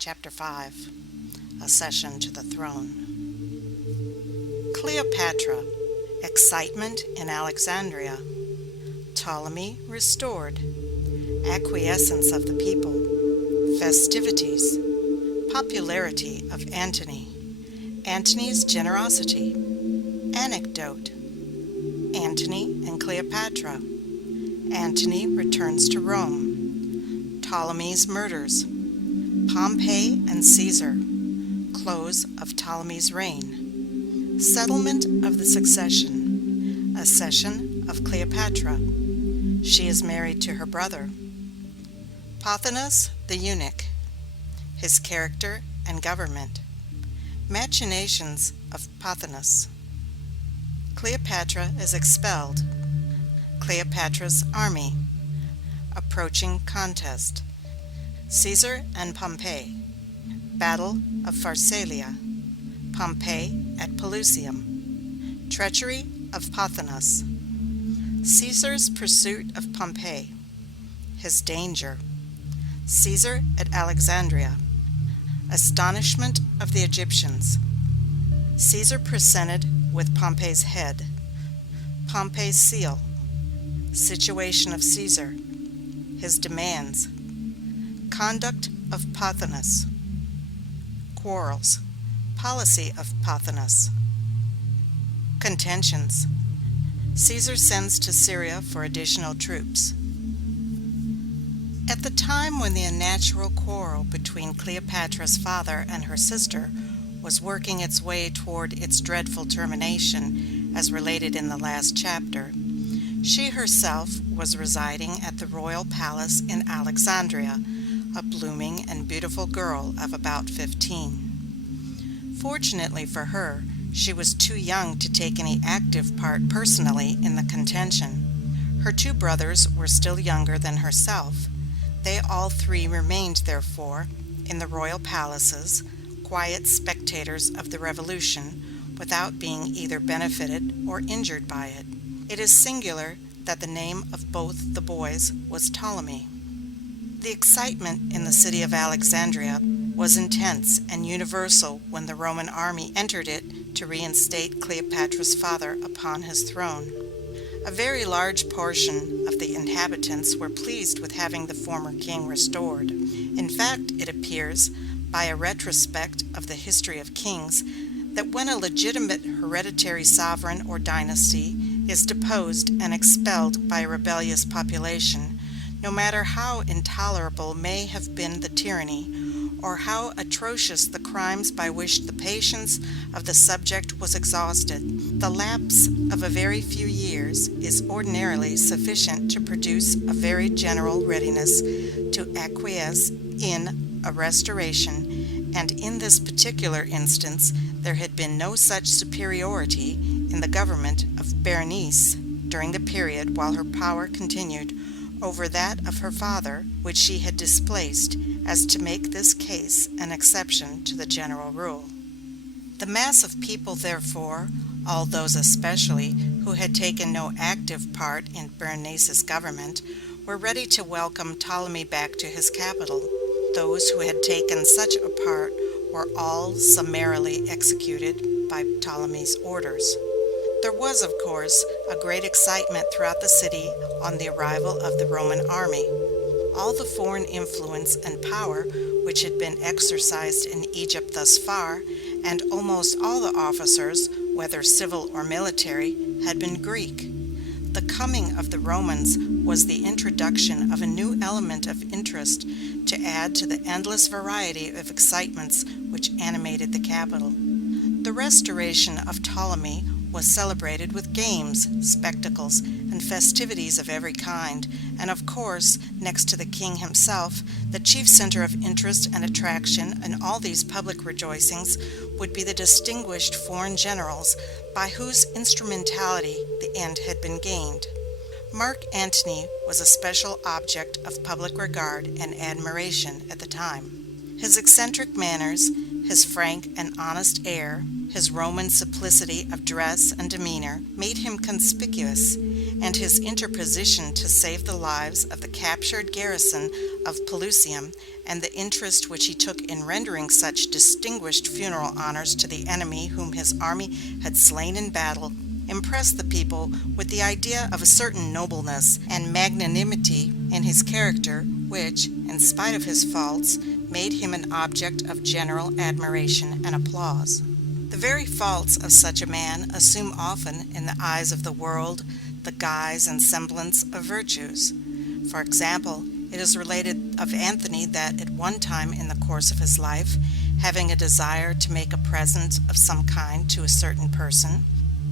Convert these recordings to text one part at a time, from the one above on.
Chapter 5. Accession to the Throne. Cleopatra. Excitement in Alexandria. Ptolemy restored. Acquiescence of the people. Festivities. Popularity of Antony. Antony's generosity. Anecdote. Antony and Cleopatra. Antony returns to Rome. Ptolemy's murders. Pompey and Caesar. Close of Ptolemy's reign. Settlement of the succession. Accession of Cleopatra. She is married to her brother. Pothinus the eunuch. His character and government. Machinations of Pothinus. Cleopatra is expelled. Cleopatra's army. Approaching contest. Caesar and Pompey. Battle of Pharsalia. Pompey at Pelusium. Treachery of Pothinus. Caesar's pursuit of Pompey. His danger. Caesar at Alexandria. Astonishment of the Egyptians. Caesar presented with Pompey's head. Pompey's seal. Situation of Caesar. His demands. Conduct of Pothinus. Quarrels. Policy of Pothinus. Contentions. Caesar sends to Syria for additional troops. At the time when the unnatural quarrel between Cleopatra's father and her sister was working its way toward its dreadful termination, as related in the last chapter, she herself was residing at the royal palace in Alexandria, a blooming and beautiful girl of about 15. Fortunately for her, she was too young to take any active part personally in the contention. Her two brothers were still younger than herself. They all three remained, therefore, in the royal palaces, quiet spectators of the revolution, without being either benefited or injured by it. It is singular that the name of both the boys was Ptolemy. The excitement in the city of Alexandria was intense and universal when the Roman army entered it to reinstate Cleopatra's father upon his throne. A very large portion of the inhabitants were pleased with having the former king restored. In fact, it appears, by a retrospect of the history of kings, that when a legitimate hereditary sovereign or dynasty is deposed and expelled by a rebellious population, no matter how intolerable may have been the tyranny, or how atrocious the crimes by which the patience of the subject was exhausted, the lapse of a very few years is ordinarily sufficient to produce a very general readiness to acquiesce in a restoration, and in this particular instance there had been no such superiority in the government of Berenice during the period while her power continued over that of her father, which she had displaced, as to make this case an exception to the general rule. The mass of people, therefore, all those especially who had taken no active part in Berenice's government, were ready to welcome Ptolemy back to his capital. Those who had taken such a part were all summarily executed by Ptolemy's orders. There was, of course, a great excitement throughout the city on the arrival of the Roman army. All the foreign influence and power which had been exercised in Egypt thus far, and almost all the officers, whether civil or military, had been Greek. The coming of the Romans was the introduction of a new element of interest to add to the endless variety of excitements which animated the capital. The restoration of Ptolemy was celebrated with games, spectacles, and festivities of every kind, and of course, next to the king himself, the chief center of interest and attraction in all these public rejoicings would be the distinguished foreign generals by whose instrumentality the end had been gained. Mark Antony was a special object of public regard and admiration at the time. His eccentric manners, his frank and honest air, his Roman simplicity of dress and demeanor made him conspicuous, and his interposition to save the lives of the captured garrison of Pelusium, and the interest which he took in rendering such distinguished funeral honors to the enemy whom his army had slain in battle, impressed the people with the idea of a certain nobleness and magnanimity in his character, which, in spite of his faults, made him an object of general admiration and applause. The very faults of such a man assume often, in the eyes of the world, the guise and semblance of virtues. For example, it is related of Antony that at one time in the course of his life, having a desire to make a present of some kind to a certain person,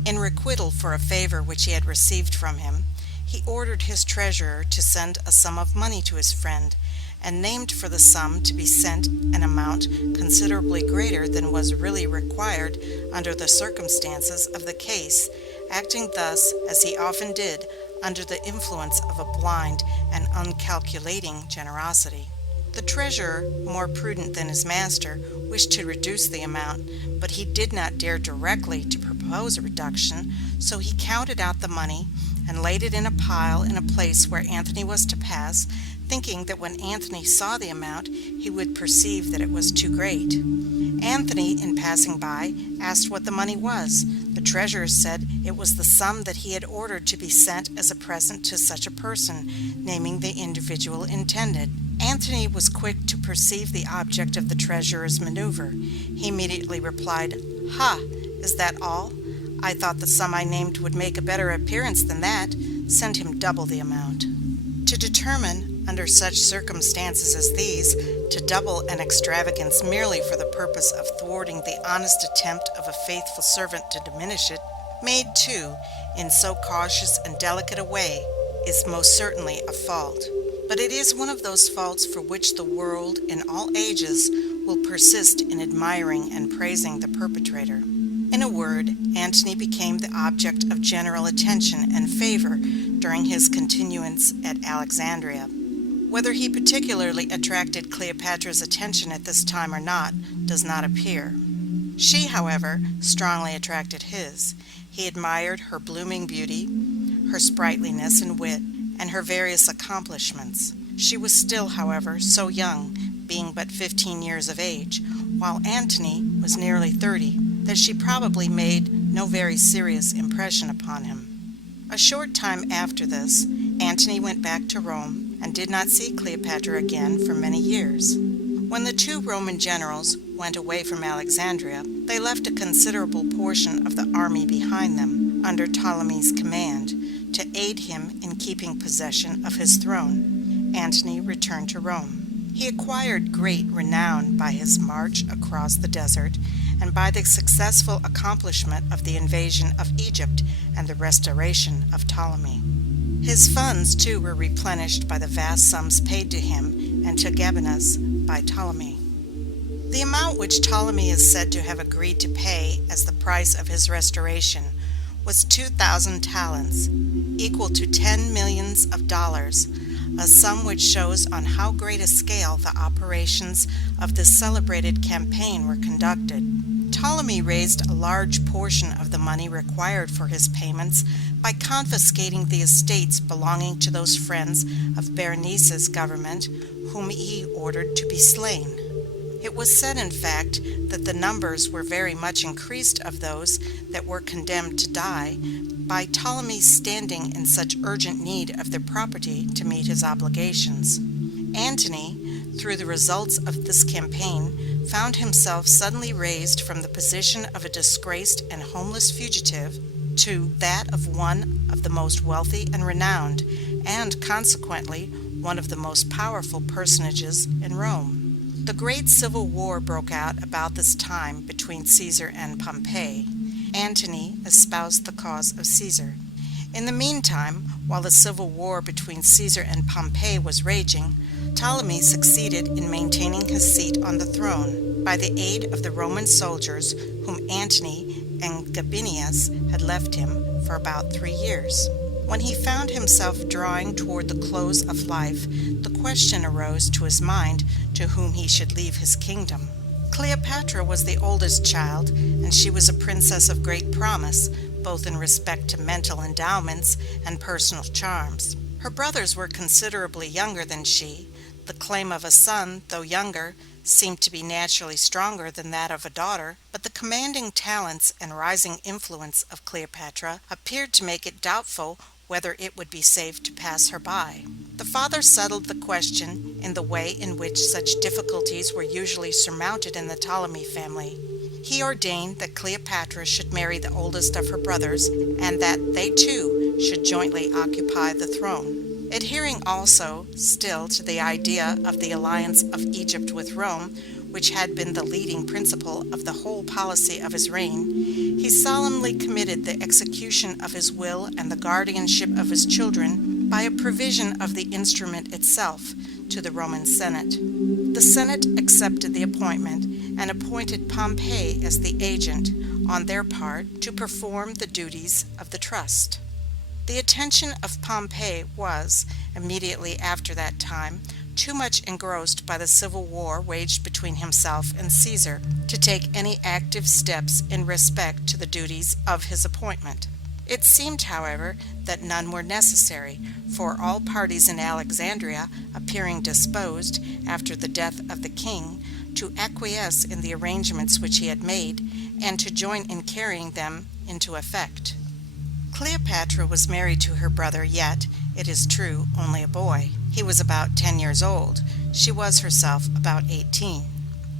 in requital for a favor which he had received from him, he ordered his treasurer to send a sum of money to his friend, and named for the sum to be sent an amount considerably greater than was really required under the circumstances of the case, acting thus, as he often did, under the influence of a blind and uncalculating generosity. The treasurer, more prudent than his master, wished to reduce the amount, but he did not dare directly to propose a reduction, so he counted out the money and laid it in a pile in a place where Antony was to pass, thinking that when Antony saw the amount, he would perceive that it was too great. Antony, in passing by, asked what the money was. The treasurer said it was the sum that he had ordered to be sent as a present to such a person, naming the individual intended. Antony was quick to perceive the object of the treasurer's maneuver. He immediately replied, "Ha! Is that all? I thought the sum I named would make a better appearance than that. Send him double the amount." To determine, under such circumstances as these, to double an extravagance merely for the purpose of thwarting the honest attempt of a faithful servant to diminish it, made, too, in so cautious and delicate a way, is most certainly a fault. But it is one of those faults for which the world, in all ages, will persist in admiring and praising the perpetrator. In a word, Antony became the object of general attention and favor during his continuance at Alexandria. Whether he particularly attracted Cleopatra's attention at this time or not, does not appear. She, however, strongly attracted his. He admired her blooming beauty, her sprightliness and wit, and her various accomplishments. She was still, however, so young, being but 15 years of age, while Antony was nearly 30, that she probably made no very serious impression upon him. A short time after this, Antony went back to Rome, and did not see Cleopatra again for many years. When the two Roman generals went away from Alexandria, they left a considerable portion of the army behind them, under Ptolemy's command, to aid him in keeping possession of his throne. Antony returned to Rome. He acquired great renown by his march across the desert, and by the successful accomplishment of the invasion of Egypt and the restoration of Ptolemy. His funds, too, were replenished by the vast sums paid to him and to Gabinus by Ptolemy. The amount which Ptolemy is said to have agreed to pay as the price of his restoration was 2,000 talents, equal to $10 millions, a sum which shows on how great a scale the operations of this celebrated campaign were conducted. Ptolemy raised a large portion of the money required for his payments by confiscating the estates belonging to those friends of Berenice's government whom he ordered to be slain. It was said, in fact, that the numbers were very much increased of those that were condemned to die by Ptolemy's standing in such urgent need of their property to meet his obligations. Antony, through the results of this campaign, found himself suddenly raised from the position of a disgraced and homeless fugitive to that of one of the most wealthy and renowned, and consequently one of the most powerful personages in Rome. The great civil war broke out about this time between Caesar and Pompey. Antony espoused the cause of Caesar. In the meantime, while the civil war between Caesar and Pompey was raging, Ptolemy succeeded in maintaining his seat on the throne by the aid of the Roman soldiers whom Antony and Gabinius had left him for about 3 years. When he found himself drawing toward the close of life, the question arose to his mind to whom he should leave his kingdom. Cleopatra was the oldest child, and she was a princess of great promise, both in respect to mental endowments and personal charms. Her brothers were considerably younger than she. The claim of a son, though younger, seemed to be naturally stronger than that of a daughter, but the commanding talents and rising influence of Cleopatra appeared to make it doubtful whether it would be safe to pass her by. The father settled the question in the way in which such difficulties were usually surmounted in the Ptolemy family. He ordained that Cleopatra should marry the oldest of her brothers, and that they two should jointly occupy the throne. Adhering also still to the idea of the alliance of Egypt with Rome, which had been the leading principle of the whole policy of his reign, he solemnly committed the execution of his will and the guardianship of his children by a provision of the instrument itself to the Roman Senate. The Senate accepted the appointment and appointed Pompey as the agent, on their part, to perform the duties of the trust. The attention of Pompey was, immediately after that time, too much engrossed by the civil war waged between himself and Caesar to take any active steps in respect to the duties of his appointment. It seemed, however, that none were necessary, for all parties in Alexandria appearing disposed, after the death of the king, to acquiesce in the arrangements which he had made, and to join in carrying them into effect. Cleopatra was married to her brother, yet, it is true, only a boy. He was about 10 years old. She was herself about 18.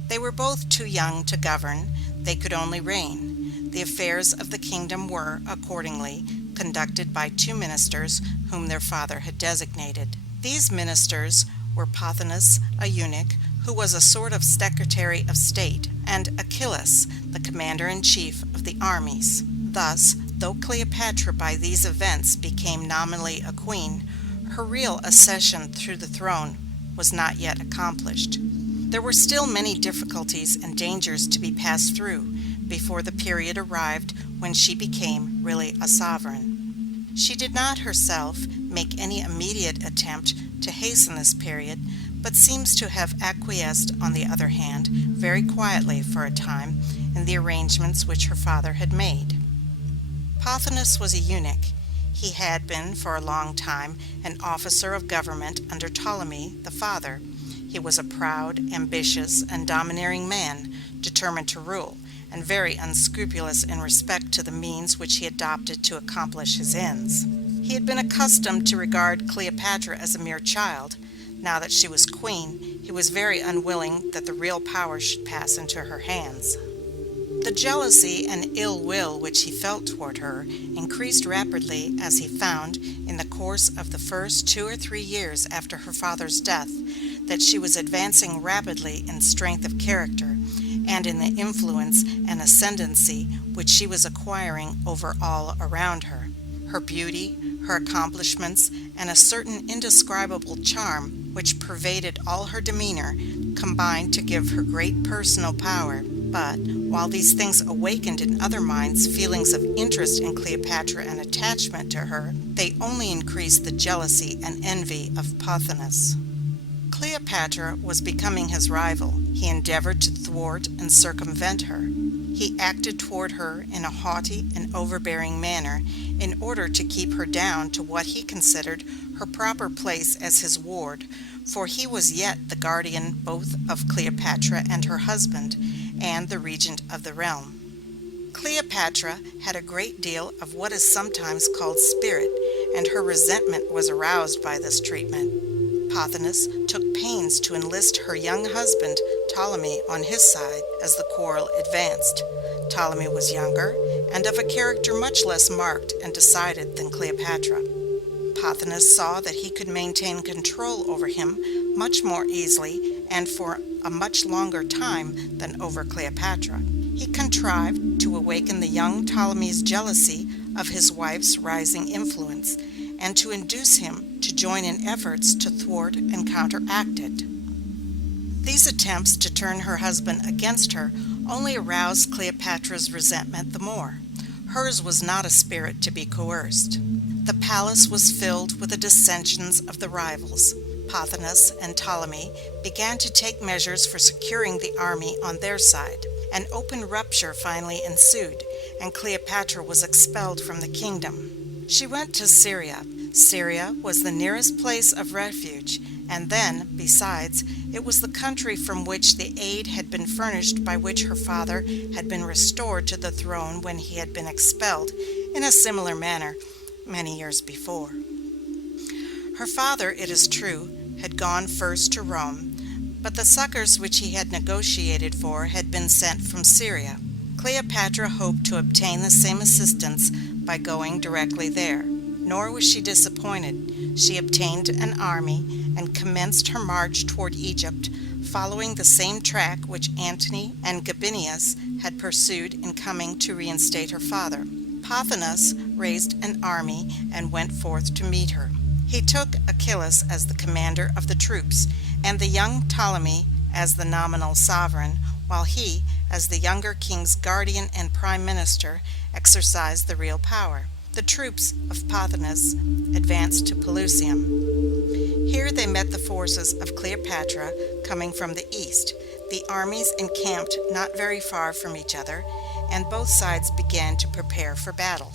They were both too young to govern. They could only reign. The affairs of the kingdom were, accordingly, conducted by two ministers whom their father had designated. These ministers were Pothinus, a eunuch, who was a sort of secretary of state, and Achillas, the commander-in-chief of the armies. Thus, though Cleopatra by these events became nominally a queen, her real accession through the throne was not yet accomplished. There were still many difficulties and dangers to be passed through before the period arrived when she became really a sovereign. She did not herself make any immediate attempt to hasten this period, but seems to have acquiesced, on the other hand, very quietly for a time in the arrangements which her father had made. Pothinus was a eunuch. He had been for a long time an officer of government under Ptolemy the father. He was a proud, ambitious, and domineering man, determined to rule, and very unscrupulous in respect to the means which he adopted to accomplish his ends. He had been accustomed to regard Cleopatra as a mere child. Now that she was queen, he was very unwilling that the real power should pass into her hands. The jealousy and ill will which he felt toward her increased rapidly as he found, in the course of the first 2 or 3 years after her father's death, that she was advancing rapidly in strength of character, and in the influence and ascendancy which she was acquiring over all around her. Her beauty, her accomplishments, and a certain indescribable charm which pervaded all her demeanor combined to give her great personal power. But, while these things awakened in other minds feelings of interest in Cleopatra and attachment to her, they only increased the jealousy and envy of Pothinus. Cleopatra was becoming his rival. He endeavored to thwart and circumvent her. He acted toward her in a haughty and overbearing manner, in order to keep her down to what he considered her proper place as his ward, for he was yet the guardian both of Cleopatra and her husband, and the regent of the realm. Cleopatra had a great deal of what is sometimes called spirit, and her resentment was aroused by this treatment. Pothinus took pains to enlist her young husband Ptolemy on his side as the quarrel advanced. Ptolemy was younger, and of a character much less marked and decided than Cleopatra. Pothinus saw that he could maintain control over him much more easily and for a much longer time than over Cleopatra. He contrived to awaken the young Ptolemy's jealousy of his wife's rising influence, and to induce him to join in efforts to thwart and counteract it. These attempts to turn her husband against her only aroused Cleopatra's resentment the more. Hers was not a spirit to be coerced. The palace was filled with the dissensions of the rivals. Pothinus and Ptolemy began to take measures for securing the army on their side. An open rupture finally ensued, and Cleopatra was expelled from the kingdom. She went to Syria. Syria was the nearest place of refuge, and then, besides, it was the country from which the aid had been furnished by which her father had been restored to the throne when he had been expelled, in a similar manner, many years before. Her father, it is true, had gone first to Rome, but the succors which he had negotiated for had been sent from Syria. Cleopatra hoped to obtain the same assistance by going directly there. Nor was she disappointed. She obtained an army and commenced her march toward Egypt, following the same track which Antony and Gabinius had pursued in coming to reinstate her father. Pothinus raised an army and went forth to meet her. He took Achillas as the commander of the troops, and the young Ptolemy as the nominal sovereign, while he, as the younger king's guardian and prime minister, exercised the real power. The troops of Pothinus advanced to Pelusium. Here they met the forces of Cleopatra coming from the east. The armies encamped not very far from each other, and both sides began to prepare for battle.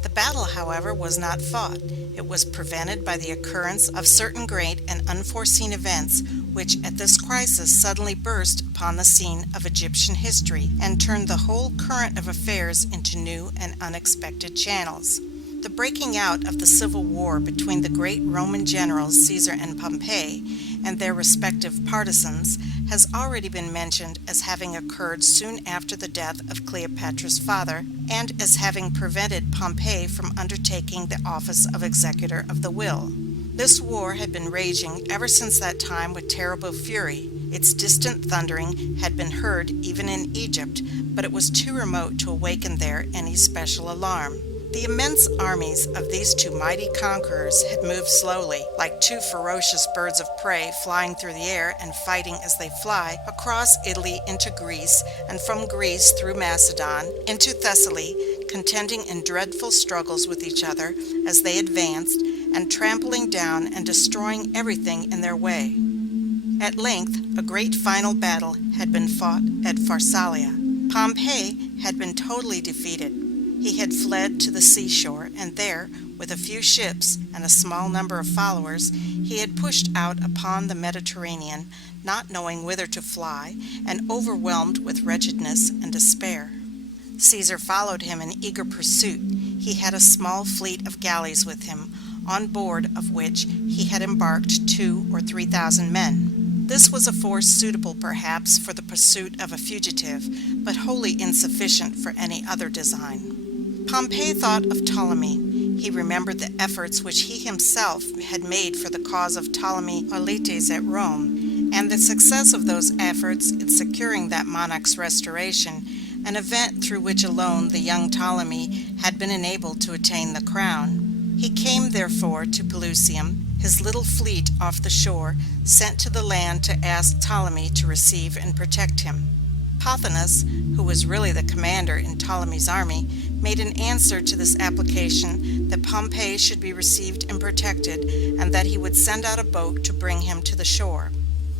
The battle, however, was not fought. It was prevented by the occurrence of certain great and unforeseen events which at this crisis suddenly burst upon the scene of Egyptian history and turned the whole current of affairs into new and unexpected channels. The breaking out of the civil war between the great Roman generals Caesar and Pompey and their respective partisans has already been mentioned as having occurred soon after the death of Cleopatra's father, and as having prevented Pompey from undertaking the office of executor of the will. This war had been raging ever since that time with terrible fury. Its distant thundering had been heard even in Egypt, but it was too remote to awaken there any special alarm. The immense armies of these two mighty conquerors had moved slowly, like two ferocious birds of prey flying through the air and fighting as they fly, across Italy into Greece, and from Greece through Macedon into Thessaly, contending in dreadful struggles with each other as they advanced, and trampling down and destroying everything in their way. At length, a great final battle had been fought at Pharsalia. Pompey had been totally defeated. He had fled to the seashore, and there, with a few ships and a small number of followers, he had pushed out upon the Mediterranean, not knowing whither to fly, and overwhelmed with wretchedness and despair. Caesar followed him in eager pursuit. He had a small fleet of galleys with him, on board of which he had embarked 2,000 or 3,000 men. This was a force suitable perhaps for the pursuit of a fugitive, but wholly insufficient for any other design. Pompey thought of Ptolemy. He remembered the efforts which he himself had made for the cause of Ptolemy Auletes at Rome, and the success of those efforts in securing that monarch's restoration, an event through which alone the young Ptolemy had been enabled to attain the crown. He came, therefore, to Pelusium, his little fleet off the shore, sent to the land to ask Ptolemy to receive and protect him. Pothinus, who was really the commander in Ptolemy's army, made an answer to this application that Pompey should be received and protected, and that he would send out a boat to bring him to the shore.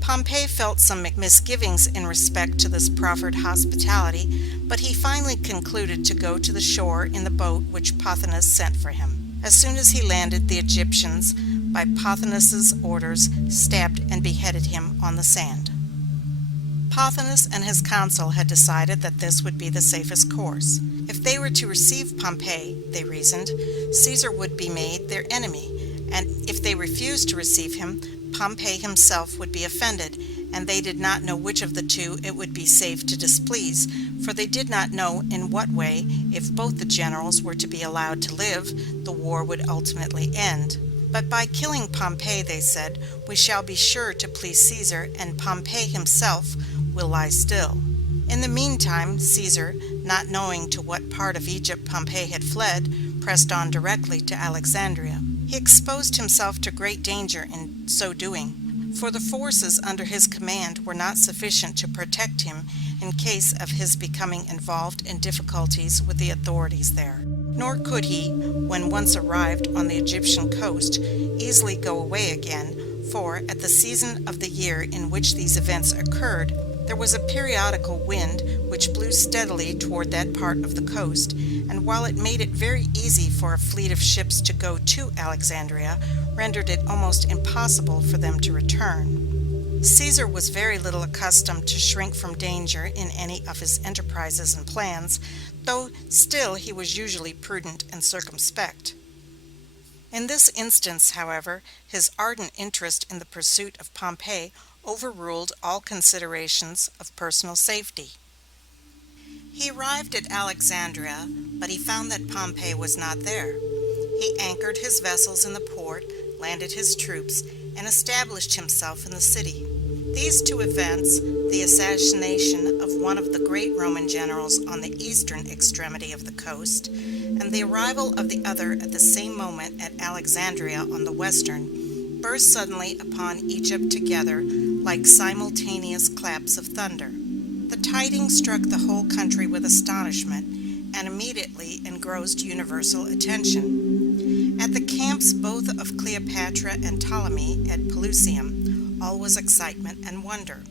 Pompey felt some misgivings in respect to this proffered hospitality, but he finally concluded to go to the shore in the boat which Pothinus sent for him. As soon as he landed, the Egyptians, by Pothinus's orders, stabbed and beheaded him on the sand. Pothinus and his council had decided that this would be the safest course. If they were to receive Pompey, they reasoned, Caesar would be made their enemy, and if they refused to receive him, Pompey himself would be offended, and they did not know which of the two it would be safe to displease, for they did not know in what way, if both the generals were to be allowed to live, the war would ultimately end. But by killing Pompey, they said, we shall be sure to please Caesar, and Pompey himself will lie still. In the meantime, Caesar, not knowing to what part of Egypt Pompey had fled, pressed on directly to Alexandria. He exposed himself to great danger in so doing, for the forces under his command were not sufficient to protect him in case of his becoming involved in difficulties with the authorities there. Nor could he, when once arrived on the Egyptian coast, easily go away again, for at the season of the year in which these events occurred, There was a periodical wind which blew steadily toward that part of the coast, and while it made it very easy for a fleet of ships to go to Alexandria, rendered it almost impossible for them to return. Caesar was very little accustomed to shrink from danger in any of his enterprises and plans, though still he was usually prudent and circumspect. In this instance, however, his ardent interest in the pursuit of Pompey overruled all considerations of personal safety. He arrived at Alexandria, but he found that Pompey was not there. He anchored his vessels in the port, landed his troops, and established himself in the city. These two events, the assassination of one of the great Roman generals on the eastern extremity of the coast, and the arrival of the other at the same moment at Alexandria on the western, burst suddenly upon Egypt together like simultaneous claps of thunder. The tidings struck the whole country with astonishment, and immediately engrossed universal attention. At the camps both of Cleopatra and Ptolemy at Pelusium, all was excitement and wonder.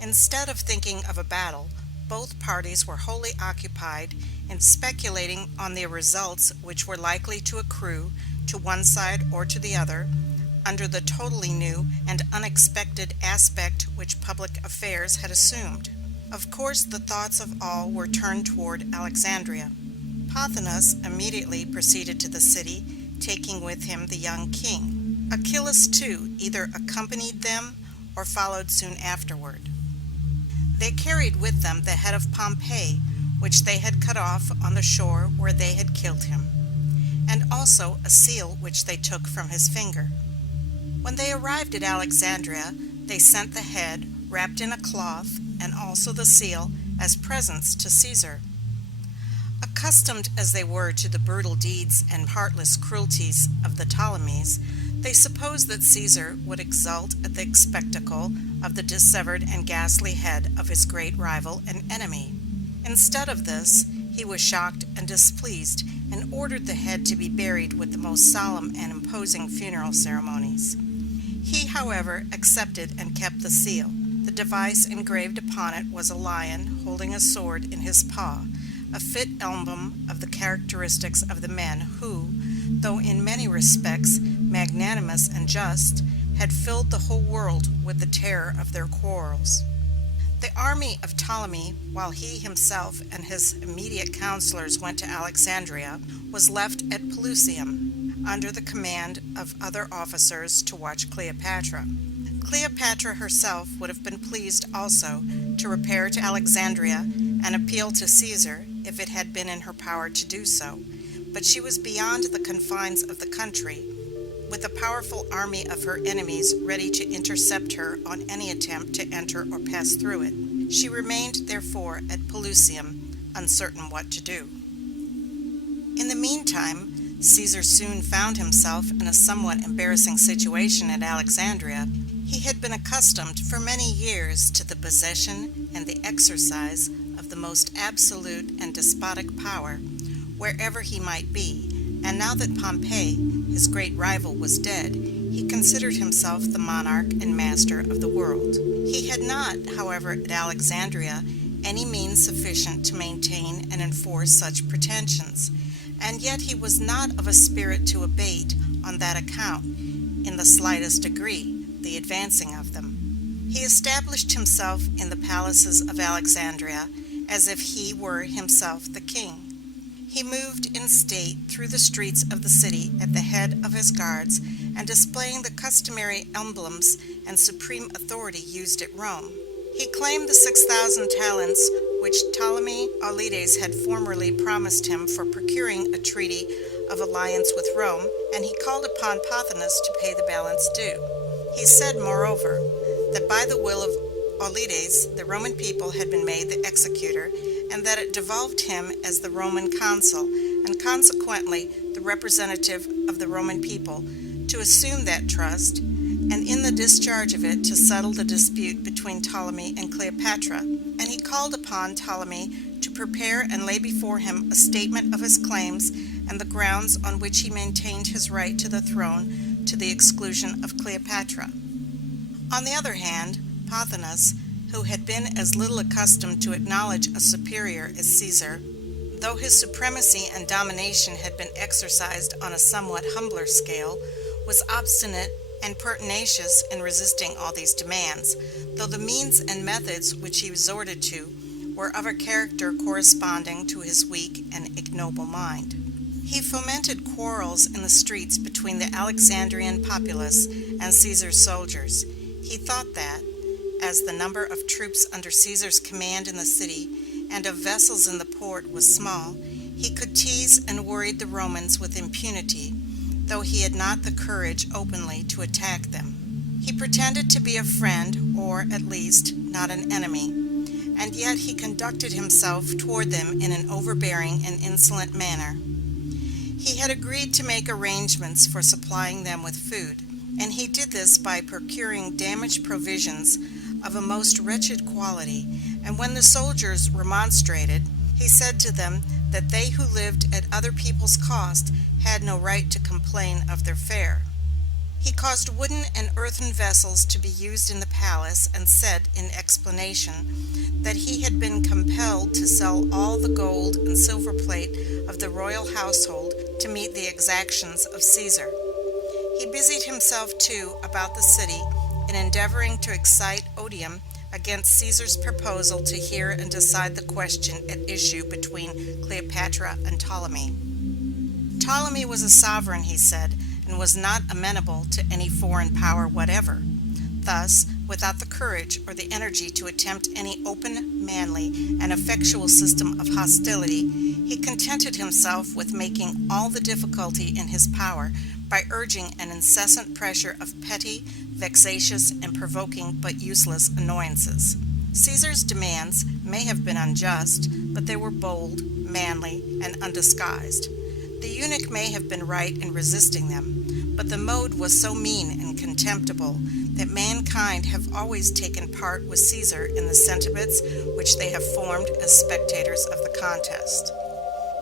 Instead of thinking of a battle, both parties were wholly occupied in speculating on the results which were likely to accrue to one side or to the other, under the totally new and unexpected aspect which public affairs had assumed. Of course, the thoughts of all were turned toward Alexandria. Pothinus immediately proceeded to the city, taking with him the young king. Achillas, too, either accompanied them or followed soon afterward. They carried with them the head of Pompey, which they had cut off on the shore where they had killed him, and also a seal which they took from his finger. When they arrived at Alexandria, they sent the head, wrapped in a cloth, and also the seal, as presents to Caesar. Accustomed as they were to the brutal deeds and heartless cruelties of the Ptolemies, they supposed that Caesar would exult at the spectacle of the dissevered and ghastly head of his great rival and enemy. Instead of this, he was shocked and displeased, and ordered the head to be buried with the most solemn and imposing funeral ceremonies. He, however, accepted and kept the seal. The device engraved upon it was a lion holding a sword in his paw, a fit emblem of the characteristics of the men who, though in many respects magnanimous and just, had filled the whole world with the terror of their quarrels. The army of Ptolemy, while he himself and his immediate counselors went to Alexandria, was left at Pelusium, under the command of other officers to watch Cleopatra. Cleopatra herself would have been pleased also to repair to Alexandria and appeal to Caesar if it had been in her power to do so, but she was beyond the confines of the country, with a powerful army of her enemies ready to intercept her on any attempt to enter or pass through it. She remained, therefore, at Pelusium, uncertain what to do. In the meantime, Caesar soon found himself in a somewhat embarrassing situation at Alexandria. He had been accustomed for many years to the possession and the exercise of the most absolute and despotic power, wherever he might be, and now that Pompey, his great rival, was dead, he considered himself the monarch and master of the world. He had not, however, at Alexandria, any means sufficient to maintain and enforce such pretensions, and yet he was not of a spirit to abate, on that account, in the slightest degree, the advancing of them. He established himself in the palaces of Alexandria, as if he were himself the king. He moved in state through the streets of the city at the head of his guards, and displaying the customary emblems and supreme authority used at Rome. He claimed the 6,000 talents which Ptolemy Auletes had formerly promised him for procuring a treaty of alliance with Rome, and he called upon Pothinus to pay the balance due. He said, moreover, that by the will of Auletes the Roman people had been made the executor, and that it devolved him as the Roman consul, and consequently the representative of the Roman people, to assume that trust, and in the discharge of it to settle the dispute between Ptolemy and Cleopatra. And he called upon Ptolemy to prepare and lay before him a statement of his claims and the grounds on which he maintained his right to the throne to the exclusion of Cleopatra. On the other hand, Pothinus, who had been as little accustomed to acknowledge a superior as Caesar, though his supremacy and domination had been exercised on a somewhat humbler scale, was obstinate and pertinacious in resisting all these demands, though the means and methods which he resorted to were of a character corresponding to his weak and ignoble mind. He fomented quarrels in the streets between the Alexandrian populace and Caesar's soldiers. He thought that, as the number of troops under Caesar's command in the city and of vessels in the port was small, he could tease and worry the Romans with impunity, though he had not the courage openly to attack them. He pretended to be a friend, or at least not an enemy, and yet he conducted himself toward them in an overbearing and insolent manner. He had agreed to make arrangements for supplying them with food, and he did this by procuring damaged provisions of a most wretched quality, and when the soldiers remonstrated, he said to them that they who lived at other people's cost had no right to complain of their fare. He caused wooden and earthen vessels to be used in the palace, and said in explanation that he had been compelled to sell all the gold and silver plate of the royal household to meet the exactions of Caesar. He busied himself, too, about the city in endeavoring to excite odium against Caesar's proposal to hear and decide the question at issue between Cleopatra and Ptolemy. Ptolemy was a sovereign, he said, and was not amenable to any foreign power whatever. Thus, without the courage or the energy to attempt any open, manly, and effectual system of hostility, he contented himself with making all the difficulty in his power by urging an incessant pressure of petty, vexatious, and provoking but useless annoyances. Caesar's demands may have been unjust, but they were bold, manly, and undisguised. The eunuch may have been right in resisting them, but the mode was so mean and contemptible that mankind have always taken part with Caesar in the sentiments which they have formed as spectators of the contest.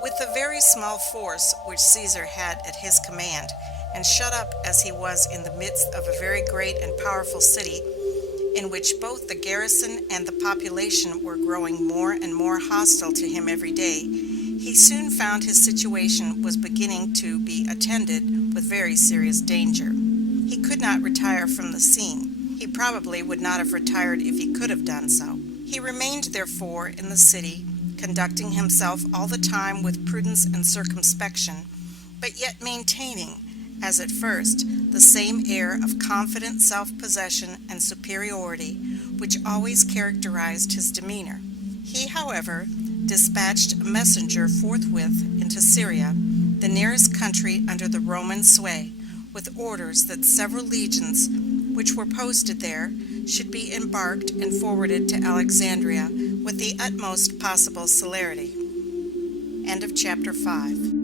With the very small force which Caesar had at his command, and shut up as he was in the midst of a very great and powerful city, in which both the garrison and the population were growing more and more hostile to him every day, he soon found his situation was beginning to be attended with very serious danger. He could not retire from the scene. He probably would not have retired if he could have done so. He remained, therefore, in the city, conducting himself all the time with prudence and circumspection, but yet maintaining, as at first, the same air of confident self-possession and superiority which always characterized his demeanor. He, however, dispatched a messenger forthwith into Syria, the nearest country under the Roman sway, with orders that several legions which were posted there should be embarked and forwarded to Alexandria with the utmost possible celerity. End of chapter 5.